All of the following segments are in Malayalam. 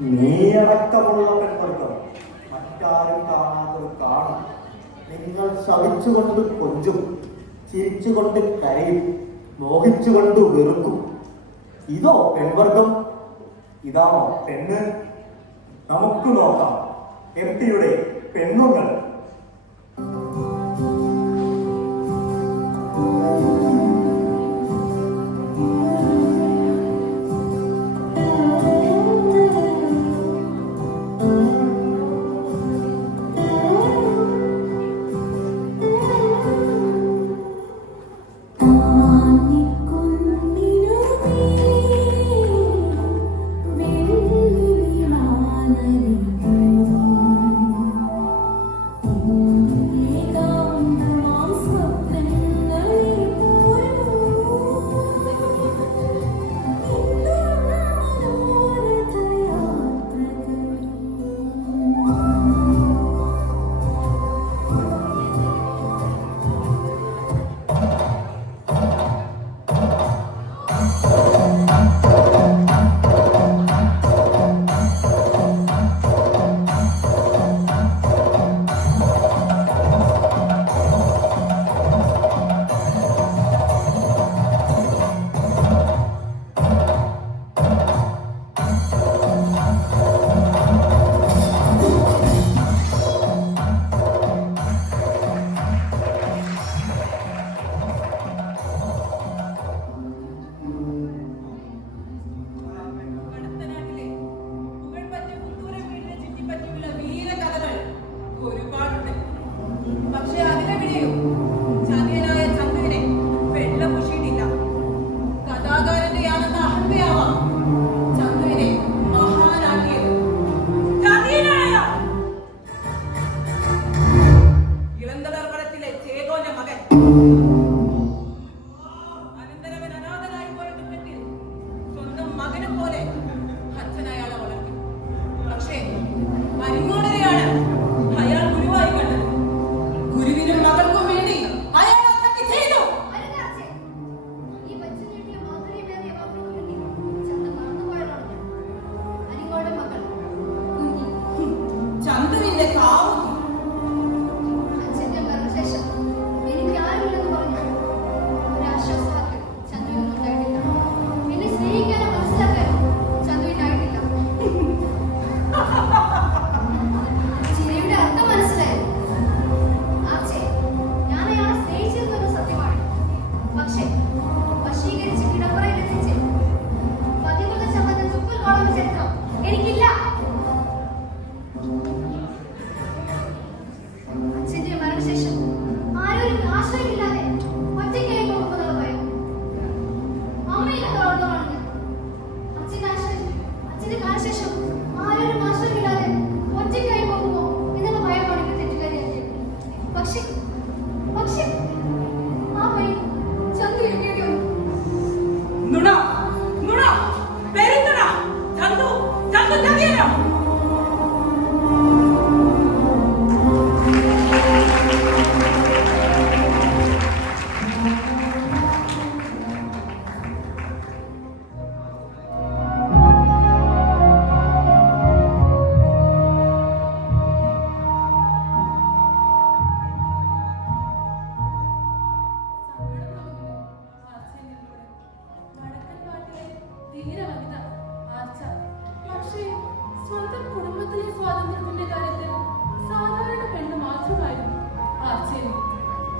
നീയടക്കമുള്ള പെൺവർഗം മറ്റാരും കാണാത്തൊരു കാണും. നിങ്ങൾ ശവിച്ചുകൊണ്ട് കൊഞ്ചും, ചിരിച്ചുകൊണ്ട് കരയും, മോഹിച്ചുകൊണ്ട് വെറുക്കും. ഇതോ പെൺവർഗം? ഇതാണോ പെണ്ണ്? നമുക്ക് നോക്കാം എംപിയുടെ പെണ്ണുങ്ങൾ.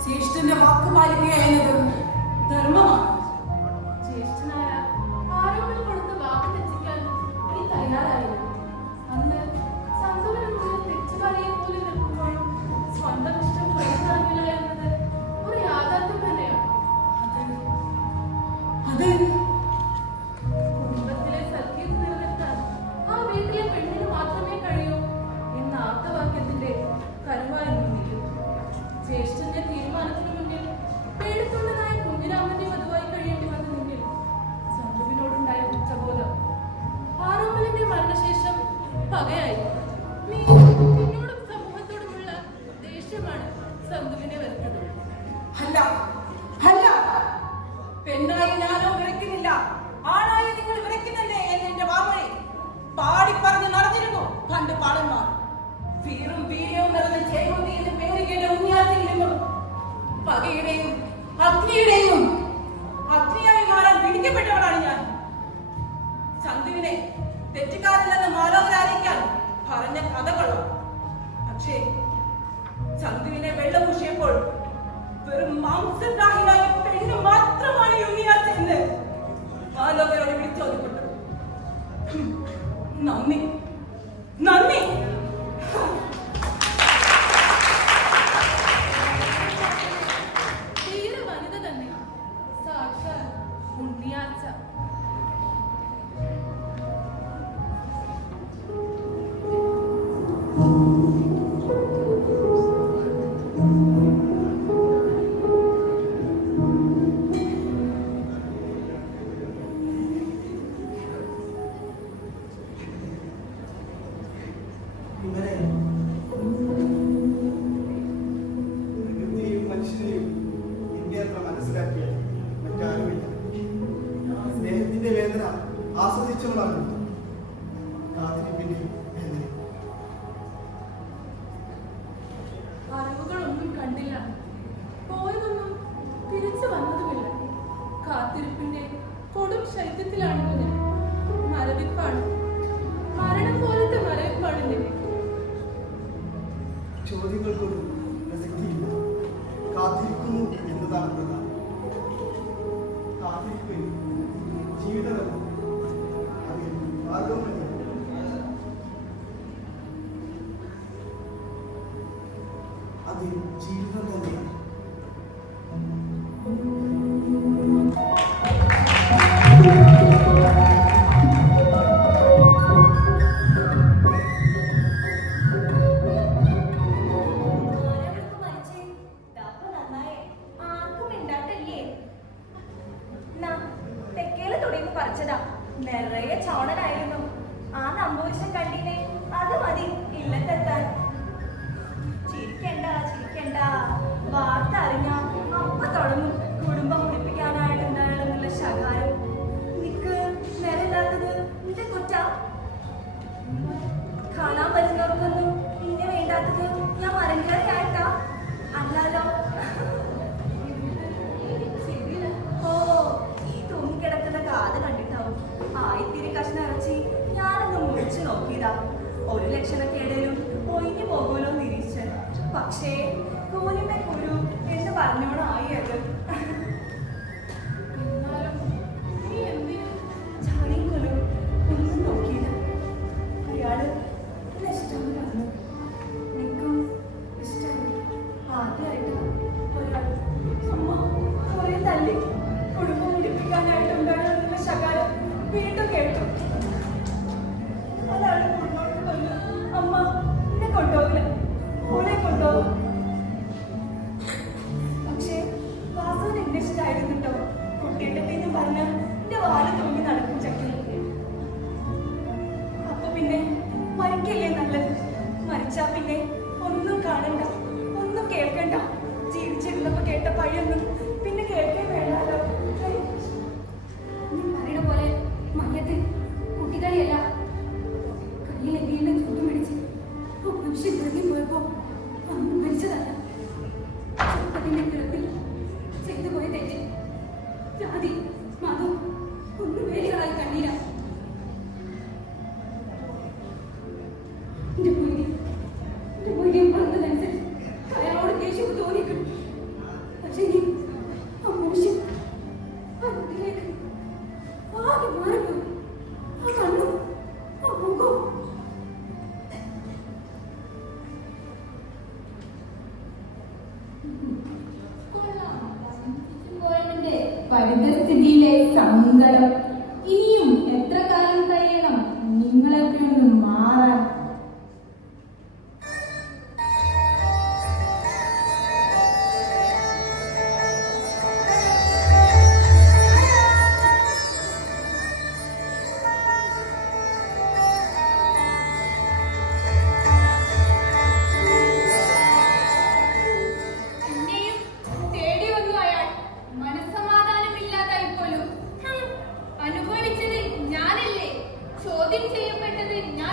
ജ്യേഷ്ഠന്റെ വാക്ക് പാലിക്കുക എന്നത് ധർമ്മമാണ്. ജ്യേഷ്ഠനായ ആരോഗ്യം കൊടുത്ത് വാക്ക് തെറ്റിക്കാൻ നീ തയ്യാറായില്ല. അന്ന് സന്തോഷം തെറ്റുകാരിയെ പോലെ നിൽക്കുമ്പോഴും സ്വന്തം ഇഷ്ടം പ്രയത്നില്ല എന്നത് ഒരു യാഥാർത്ഥ്യം തന്നെയാണ്. അത് കുടുംബത്തിലെ സഖ്യം നിലനിർത്താൻ ആ വീട്ടിലെ പെണ്ണിന് മാത്രമേ കഴിയൂ എന്ന ആപ്തവാക്യത്തിന്റെ കരുവായി ജ്യേഷ്ഠന്റെ തീരുമാനത്തിന് മുന്നിൽ പേടിത്തൊണ്ടനായ കുഞ്ഞിരാമന്റെ വധുവായി കഴിയേണ്ടി വന്ന മുന്നിൽ സന്തുവിനോടുണ്ടായ കുറ്റബോധം ആരോമലിന്റെ മരണശേഷം പകയായി. നിന്നോടും സമൂഹത്തോടുമുള്ള ദേഷ്യമാണ് സന്തുവിനെ വരുന്നത്. അല്ല അല്ല, പെണ്ണായി ഞാനോ വിറയ്ക്കുന്നില്ല, ആണായി നിങ്ങൾ വിറയ്ക്കുന്നില്ലേ എന്നെ വാമനെ പാടിപ്പറഞ്ഞു രണ്ട് പാടന്മാർ വീറും വീര്യവും നിറഞ്ഞ ചേരുവതി എന്ന് പേര് കേട്ട ഉണ്ണിയാറ്റിൽ നിന്നും പകയുടെയും അഗ്നിയായി മാറാൻ വിധിക്കപ്പെട്ടവളാണ് ഞാൻ. ചന്തുവിനെ തെറ്റുകാരില്ലെന്ന് മാലോകരായിരിക്കാൻ പറഞ്ഞ കഥ കൊള്ളാം. പക്ഷേ ചന്തുവിനെ വെള്ളപൂശിയപ്പോൾ വെറും മാംസഗ്രാഹിയായ പെണ്ണ് മാത്രമാണ് ഈ ഉണ്ണിയാറ്റ് എന്ന് മാലോകരോട് വിളിച്ചോദിപ്പെട്ടു. നന്ദി നന്ദി. തീരെ വനിത തന്നെ, സാക്ഷാൽ ഉണ്ണിയാച്ച. ഇവരെ പ്രകൃതിയെയും മനുഷ്യനെയും ഇന്ത്യത്ര മനസ്സിലാക്കിയ മറ്റാരുമില്ല. സ്നേഹത്തിന്റെ വേദന ആസ്വദിച്ചവളാണ് കാത്തിരിപ്പിന്റെയും വേദന. അറിവുകളൊന്നും കണ്ടില്ല, പോയതൊന്നും തിരിച്ചു വന്നതുമില്ല. കാത്തിരിപ്പിന്റെ കൊടും ശൈത്യത്തിലാണിത് ഞാൻ. മരവിപ്പാണ്, മരണം പോലത്തെ മരവിപ്പാണ് നിന്നെ. ചോദ്യങ്ങൾക്കൊന്നും പ്രസക്തിയില്ല. കാത്തിരിക്കുന്നു എന്നതാണ് പ്രധാനം. കാത്തിരിപ്പിൽ ജീവിതമല്ല, അതിൽ മാർഗമല്ല. അതിൽ ജീവിതം തന്നെയാണ്. നിറയെ ചോണനായിരുന്നു. ആ നമ്പൂരിശം കണ്ടിനെ, അത് മതി ഇല്ലത്തെത്താൻ. ചിരിക്കണ്ട വാർത്ത അറിഞ്ഞ അപ്പ തുടങ്ങും കുടുംബം മുടിപ്പിക്കാനായിട്ടുണ്ടായാലെന്നുള്ള ശകാരം. നിക്ക് നിലയില്ലാത്തത് നിന്റെ കുറ്റ. കാണാൻ വരുന്നവർക്കൊന്നും ഇന്നെ വേണ്ടാത്തത് ഞാൻ മരങ്കറിയായിട്ടാ അല്ലാലോ. ഓ, ഈ തൂങ്ങിക്കിടക്കുന്ന കാത് കണ്ടിട്ടാവും ആയിത്തിരി കഷ്ണം ഇറച്ചി ഞാനൊന്ന് മുറിച്ചു നോക്കിയതാ. ഒരു ലക്ഷണക്കേടേലും ഒഴിഞ്ഞു പോകുമല്ലോ നിരീക്ഷൻ. പക്ഷേ കൂനിന്റെ കുരു എന്ന് പറഞ്ഞോണായി അത്. ചാണിയും കുരു ഒന്നും നോക്കിയില്ല. അയാള് ഇഷ്ടം പറഞ്ഞു. എനിക്കും ഇഷ്ടമായി. ആദ്യമായിട്ട് ഒരാൾ അമ്മ കുറെ തല്ലി കുടുംബം മുടിപ്പിക്കാനായിട്ടുണ്ടായിരുന്ന ശകാരം വീണ്ടും കേട്ടു. അതാണ് മുന്നോട്ട് വന്നു. അമ്മ എന്നെ കൊണ്ടുപോകില്ല, ഓളെ കൊണ്ടുപോകും. പക്ഷേ വാസുവിന് എന്നെ ഇഷ്ടമായിരുന്നു കേട്ടോ. കുട്ടിയുടെ പിന്നെ പറഞ്ഞ എന്റെ വാല് തൂങ്ങി നടക്കും ചക്കി. അപ്പൊ പിന്നെ മരിക്കല്ലേ നല്ലത്. മരിച്ചാ പിന്നെ ഒന്നും കാണണ്ട, ഒന്നും കേൾക്കണ്ട. ജീവിച്ചിരുന്നപ്പോ കേട്ട പഴിയൊന്നും പിന്നെ കേൾക്കേ വേണ്ടല്ലോ. പറയണ പോലെ മയ്യത്ത് കുട്ടികളിയല്ല. കയ്യിലെ വീണ്ടും ചൂടും പിടിച്ച് മനുഷ്യൻ ഇറങ്ങി പോയപ്പോ അന്ന് മരിച്ചതല്ല. ചെറുപ്പത്തിന്റെ കിടപ്പിൽ ചെയ്തു പോയ തെറ്റ് ജാതി മതം ഒന്നും വേലികളായി കണ്ണീര. എന്റെ മൊയ്തീൻ പറഞ്ഞതനുസരിച്ച് അയാളോട് ദേഷ്യം തോന്നിക്കും. പക്ഷെ നീ ആ മനുഷ്യൻ ആ കുട്ടിയിലേക്ക് ആകെ മാറിപ്പോയി. ആ കണ്ണും ആ മുഖവും. പരിതസ്ഥിതിയിലെ സങ്കടം ഇനിയും എത്ര കാലം കഴിയണം നിങ്ങളൊക്കെ ഒന്ന് മാറാൻ? എന്നെയും തേടി വന്നു അയാൾ. മനസ്സമാധാനമില്ലാതായി പോലും. അനുഭവിച്ചത് ഞാനല്ലേ, ചോദ്യം ചെയ്യപ്പെട്ടത് ഞാൻ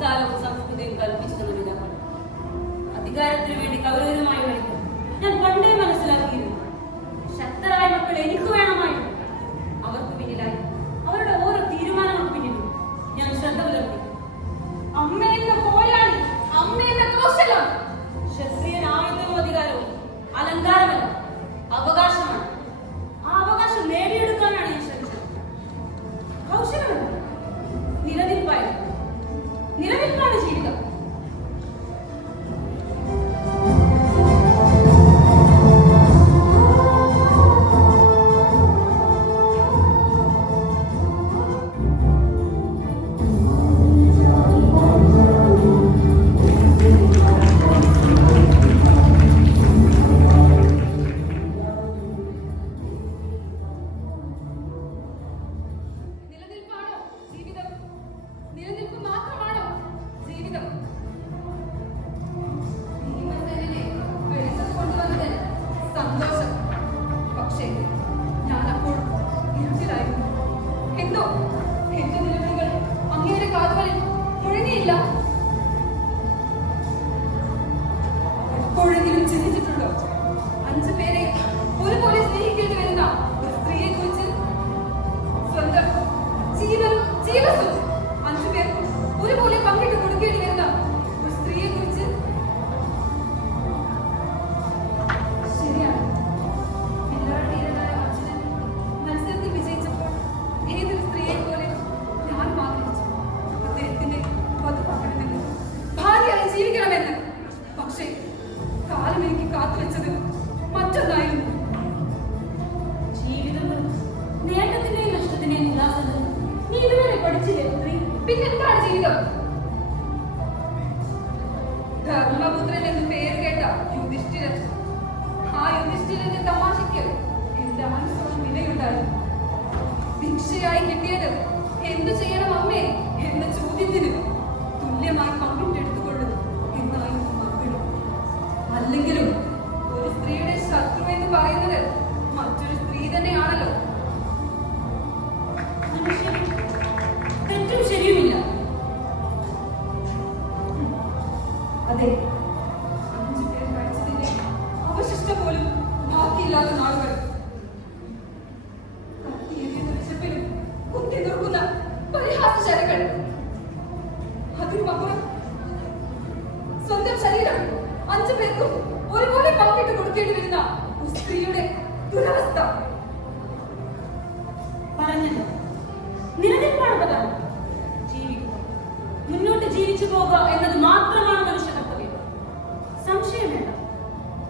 സംസ്കാരവും സംസ്കൃതിയും കൽപ്പിച്ചു തന്ന പിതാക്കൾ. അധികാരത്തിനു വേണ്ടി കൗരവരുമായി കളിക്കും ഞാൻ പണ്ടേ മനസ്സിലാക്കിയിരുന്നു. ശക്തരായ മക്കൾ എനിക്ക് വേണമായിരുന്നു. അവർക്ക് പിന്നിലായി അവരുടെ ഓരോ തീരുമാനങ്ങൾക്ക് പിന്നിലും ഞാൻ ശ്രദ്ധ പുലർത്തി. അമ്മയെന്ന പോരാളി, അമ്മയെന്ന കൗശലം. ക്ഷത്രിയൻ ആയുധവും അധികാരവും അലങ്കാരമല്ല, അവകാശമാണ്. ആ അവകാശം നേടിയെടുക്കാനാണ് ഞാൻ ശ്രമിച്ചത്. കൗശലമല്ല, നിലനിൽപ്പായിരുന്നു. നിലനിൽപ്പാണ് ജീവിതം. നിലനിൽപ്പാണോ ജീവിതം? നിലനിൽപ്പ് മാത്രമാണോ ജീവിതം? ഭീമസേനനെ വെളിച്ചത്ത് കൊണ്ടുവന്നതിൽ സന്തോഷം. പക്ഷേ ഞാൻ അപ്പോൾ ഇരുട്ടിലായിരുന്നു. എന്തോ എന്റെ നിലവിളികൾ അങ്ങയുടെ കാതുകളിൽ മുഴങ്ങിയില്ല. എപ്പോഴെങ്കിലും ചിന്തിച്ചിട്ടുണ്ടോ 5 പേരെ ഒരുപോലെ സ്നേഹിക്കേണ്ടി വരുന്ന ഒരു സ്ത്രീയെ കുറിച്ച്? സ്വന്തം ജീവനും ജീവസ്വത്തും 5 പേർക്കും ഒരുപോലെ പങ്കിട്ട് കൊടുക്കേണ്ടി വരുന്ന ഒരു സ്ത്രീയെ കുറിച്ച്? ശരിയാണ്, എല്ലാവരുടേതായ അച്ഛന് മത്സരത്തിൽ വിജയിച്ചപ്പോൾ ഏതൊരു സ്ത്രീയെ പോലെ ഞാനും ആഗ്രഹിച്ചു അദ്ദേഹത്തിന്റെ വധുവാകണമെന്ന്, ഭാര്യയായി ജീവിക്കണമെന്ന്. പക്ഷേ കാലം എനിക്ക് കാത്തുവെച്ചത് മറ്റൊന്നായിരുന്നു. ജീവിതം നേട്ടത്തിന്റെയും നഷ്ടത്തിന്റെയും ഉല്ലാസത്തിൽ നീ ഇതുവരെ പഠിച്ചില്ലേ പുത്രി? പിന്നെന്താണ് ജീവിതം? ധർമ്മപുത്രൻ എന്ന് പേര് കേട്ട യുധിഷ്ഠിരൻ. ആ യുധിഷ്ഠിരന്റെ തമാശയ്ക്ക് എന്റെ മനസ്സോട് വിലയുണ്ടായിരുന്നു. ഭിക്ഷയായി കിട്ടിയത് എന്തു ചെയ്യണം അമ്മേ എന്ന ചോദ്യത്തിന് തുല്യമായി പങ്കിട്ടെടുത്തുകൊള്ളുന്നു എന്നായിരുന്നു മറുപടി. അല്ലെങ്കിലും ഒരു സ്ത്രീയുടെ ശത്രു എന്ന് പറയുന്നത് മറ്റൊരു സ്ത്രീ തന്നെയാണല്ലോ. മനുഷ്യൻ തെറ്റും ശരിയുമില്ല. അതെ, 5 പേർ കഴിച്ചതിന്റെ അവശിഷ്ടം പോലും ബാക്കിയില്ലാത്ത നാളുകൾ. കത്തിയെറിയുന്ന വിശപ്പിലും കുത്തി നിർക്കുന്ന പരിഹാസശരകൾ. അതിനുമപ്പുറം സ്വന്തം ശരീരം 5 പേർക്കും ഒരുപോലെ പങ്കിട്ട് കൊടുക്കേണ്ടി വരുന്ന ഒരു സ്ത്രീയുടെ ദുരവസ്ഥ. പറഞ്ഞല്ലോ, നിലനിൽപ്പാണ് പ്രധാനം. ജീവിക്കുക, മുന്നോട്ട് ജീവിച്ചു പോകുക എന്നത് മാത്രമാണ് മനുഷ്യ കർത്തവ്യം. സംശയം വേണ്ട,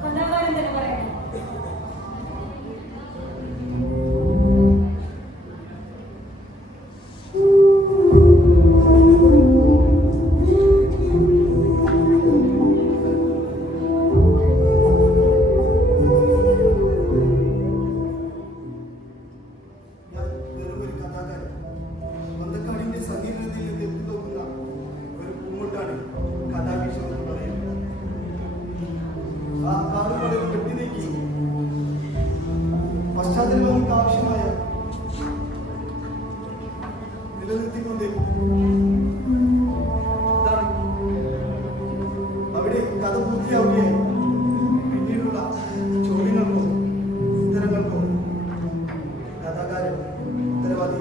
കഥാകാരൻ തന്നെ പറയണം. ഞാൻ വെറുമൊരു കഥാകാരൻ. സ്വന്തക്കാടിന്റെ സംഗീതത്തിൽ നിന്ന് എത്തിനോക്കുന്ന ഒരു പൂമുട്ടാണ് കഥാവിഷയം എന്ന് പറയുന്നത്. ആ കാടുകളെ വെട്ടി നീക്കി പശ്ചാത്തലങ്ങൾക്ക് ആവശ്യമായ നിലനിർത്തിക്കൊണ്ട് ഇതാണ് അവിടെ കഥ പൂർത്തിയാവുകയായി. പിന്നീടുള്ള ചോദ്യങ്ങൾക്കോ ഉത്തരങ്ങൾക്കോ കഥാകാരൻ ഉത്തരവാദി.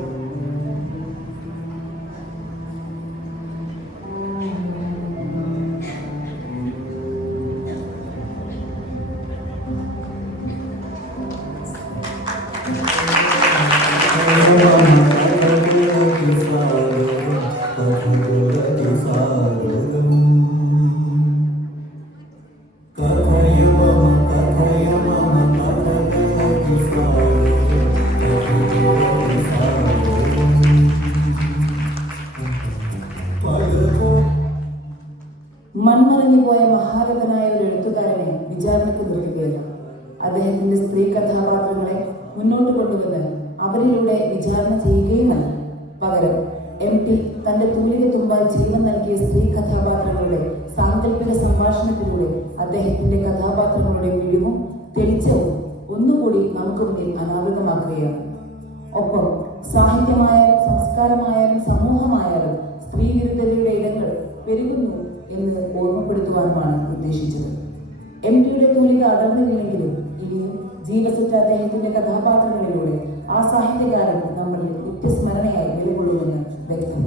മൺമറഞ്ഞുപോയ മഹാരഥനായ ഒരു എഴുത്തുകാരനെ വിചാരണയ്ക്ക് നിർത്തുകയാണ്. അദ്ദേഹത്തിന്റെ സ്ത്രീ കഥാപാത്രങ്ങളെ മുന്നോട്ട് കൊണ്ടുവന്ന് അവരിലൂടെ വിചാരണ ചെയ്യുകയുമല്ല. പകരം MT തന്റെ തൂലിക തുമ്പാൽ ജീവൻ നൽകിയ സ്ത്രീ കഥാപാത്രങ്ങളുടെ സാങ്കല്പിക സംഭാഷണത്തിലൂടെ അദ്ദേഹത്തിന്റെ കഥാപാത്രങ്ങളുടെ മിഴിവും തെളിച്ചവും ഒന്നുകൂടി നമുക്ക് മുന്നിൽ അനാവൃതമാക്കുകയാണ്. ഒപ്പം സാഹിത്യമായാലും സംസ്കാരമായാലും സമൂഹമായാലും സ്ത്രീ വിരുദ്ധതയുടെ ഇടങ്ങൾ പെരുകുന്നു എന്ന് ഓർമ്മപ്പെടുത്തുവാനുമാണ് ഉദ്ദേശിച്ചത്. MTയുടെ തൂലിക അടർന്നില്ലെങ്കിലും ഇനിയും ജീവസുറ്റ അദ്ദേഹത്തിന്റെ കഥാപാത്രങ്ങളിലൂടെ ആ സാഹിത്യകാരൻ നമ്മളിൽ നിത്യസ്മരണയായി നിലകൊള്ളുമെന്ന് വ്യക്തം.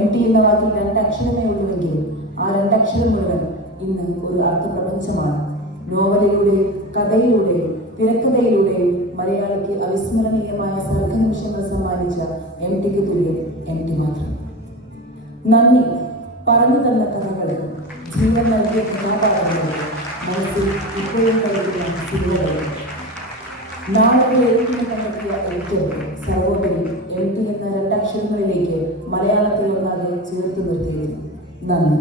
MT എന്ന വാക്കിൽ 2 അക്ഷരമേ ഉള്ളുവെങ്കിലും ആ 2 അക്ഷരം മുഴുവൻ ഇന്ന് ഒരു അർത്ഥപ്രപഞ്ചമാണ്. നോവലിലൂടെയും കഥയിലൂടെയും തിരക്കഥയിലൂടെയും മലയാളിക്ക് അവിസ്മരണീയമായ സർഗനിമിഷങ്ങൾ സമ്മാനിച്ച MTക്ക് തുല്യം MT മാത്രം. നന്ദി. പറഞ്ഞു തന്ന കഥകളും ജീവൻ നൽകിയ കഥാപാത്രങ്ങളും മനസ്സിൽ ഇപ്പോഴും കഴിക്കുന്ന സിനിമകളും നാളെ എഴുത്തിന് കണ്ടെത്തിയ ഏറ്റവും സർവോപരി MT എന്ന 2 അക്ഷരങ്ങളിലേക്ക് മലയാളത്തിൽ ഒന്നാകെ ചേർത്ത് നിർത്തിയിരുന്നു. നന്ദി.